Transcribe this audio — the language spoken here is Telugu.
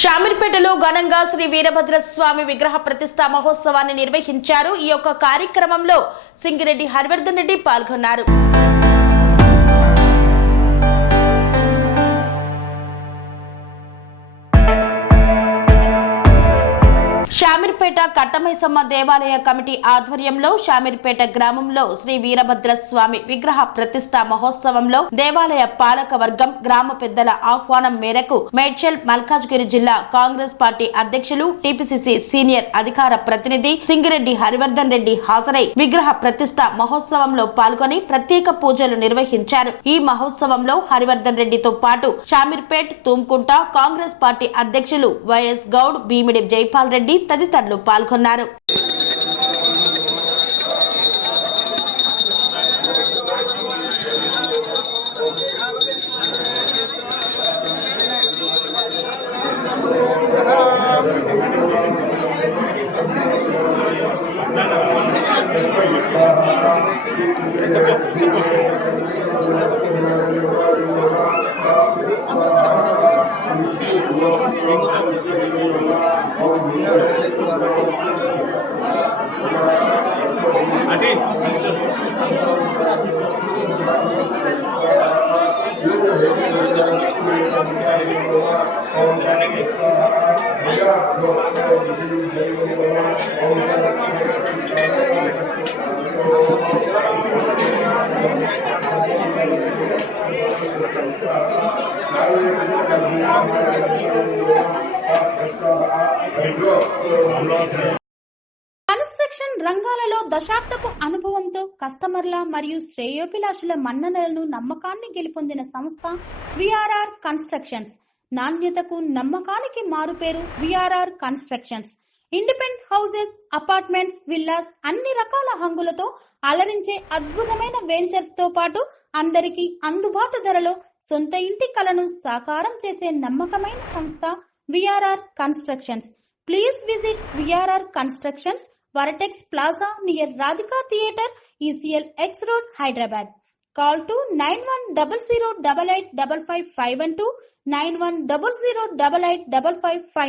షామీర్పేటలో ఘనంగా శ్రీ వీరభద్ర స్వామి విగ్రహ ప్రతిష్ఠా మహోత్సవాన్ని నిర్వహించారు. ఈ యొక్క కార్యక్రమంలో సింగిరెడ్డి హరివర్ధన్ రెడ్డి పాల్గొన్నారు. షామీర్పేట కట్టమైసమ్మ దేవాలయ కమిటీ ఆధ్వర్యంలో షామీర్పేట గ్రామంలో శ్రీ వీరభద్ర స్వామి విగ్రహ ప్రతిష్ఠా మహోత్సవంలో దేవాలయ పాలక వర్గం గ్రామ పెద్దల ఆహ్వానం మేరకు మేడ్చల్ మల్కాజ్గిరి జిల్లా కాంగ్రెస్ పార్టీ అధ్యక్షులు టీపీసీసీ సీనియర్ అధికార ప్రతినిధి సింగిరెడ్డి హరివర్ధన్ రెడ్డి హాజరై విగ్రహ ప్రతిష్ఠా మహోత్సవంలో పాల్గొని ప్రత్యేక పూజలు నిర్వహించారు. ఈ మహోత్సవంలో హరివర్ధన్ రెడ్డితో పాటు షామీర్పేట్ తుమ్కుంట కాంగ్రెస్ పార్టీ అధ్యక్షులు వైఎస్ గౌడ్, భీమిడి జైపాల్ రెడ్డి తదితరులు పాల్గొన్నారు. కన్స్ట్రక్షన్ రంగాలలో దశాబ్దపు అనుభవంతో కస్టమర్ల మరియు శ్రేయోభిలాషుల మన్ననలను నమ్మకాన్ని గెలుపొందిన సంస్థ విఆర్ఆర్ కన్స్ట్రక్షన్స్. నాణ్యతకు నమ్మకానికి మారుపేరు VRR constructions. Independent houses, apartments, villas అన్ని రకాల హంగులతో అలరించే అద్భుతమైన వెంచర్స్ తో పాటు అందరికీ అందుబాటు ధరలో సొంత ఇంటి కలను సాకారం చేసే నమ్మకమైన సంస్థ VRR constructions. Please visit VRR Constructions, Varatex Plaza near Radhika Theatre, ECL X Road, Hyderabad. Call to 9100885551 9100885559.